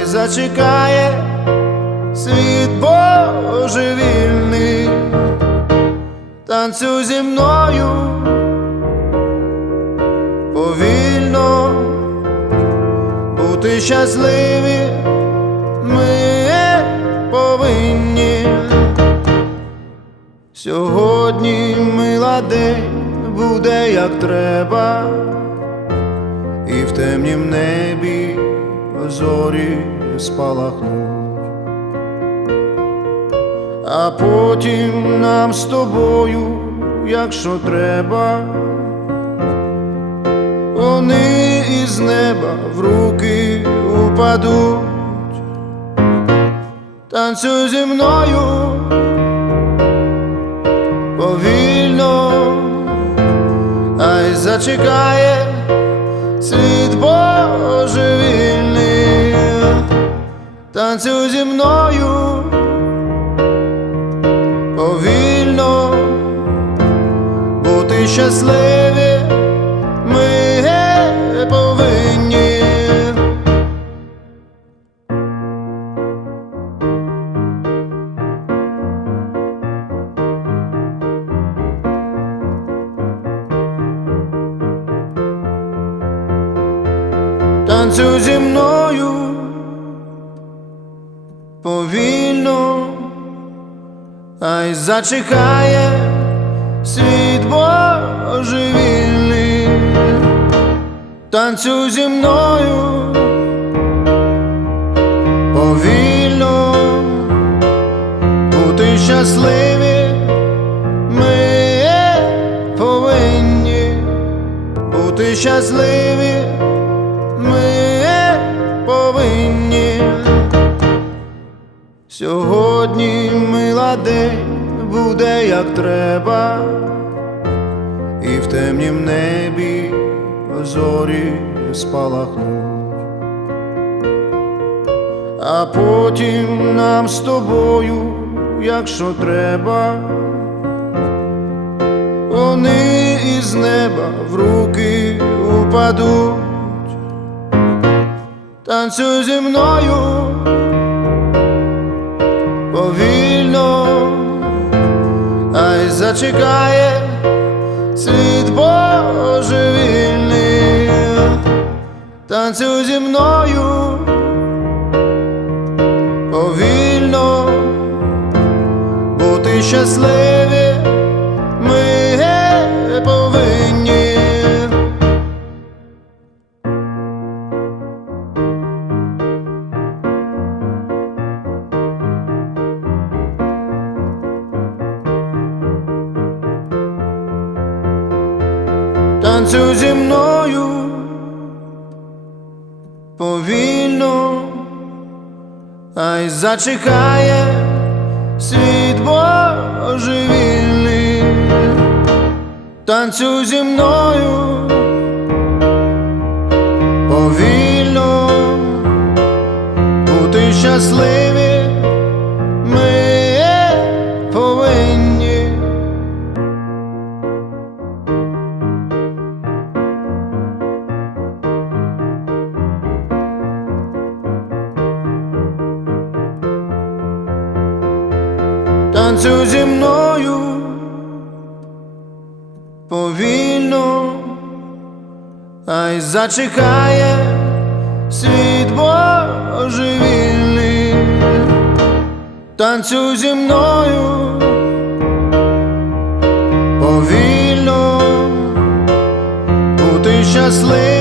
ай зачекає світ божевільний, танцюй зі мною повільно, бути щасливі ми повинні. Сьогодні мила день буде як треба, і в темнім небі зорі спалахнуть, а потім нам з тобою, якщо треба, вони із неба в руки упадуть, танцюй зі мною повільно, ай зачекає світ божевільний, танцюй зі мною повільно, бути щасливі ми повинні. танцюй зі мною повільно, ай зачекає світ божевільний, танцюй зі мною повільно, бути щасливі ми повинні. Бути щасливі Сьогодні мила день буде як треба, і в темнім небі зорі спалахнуть, а потім нам з тобою, якщо треба, вони із неба в руки упадуть. Танцюй зі мною зачекає світ божевільний, танцюй зі мною повільно, бути щасливі танцюй зі мною повільно, ай зачекає світ божевільний, танцюй зі мною повільно, бути щасливі танцюй зі мною повільно, ай зачекає світ божевільний, танцюй зі мною повільно, бути щасливим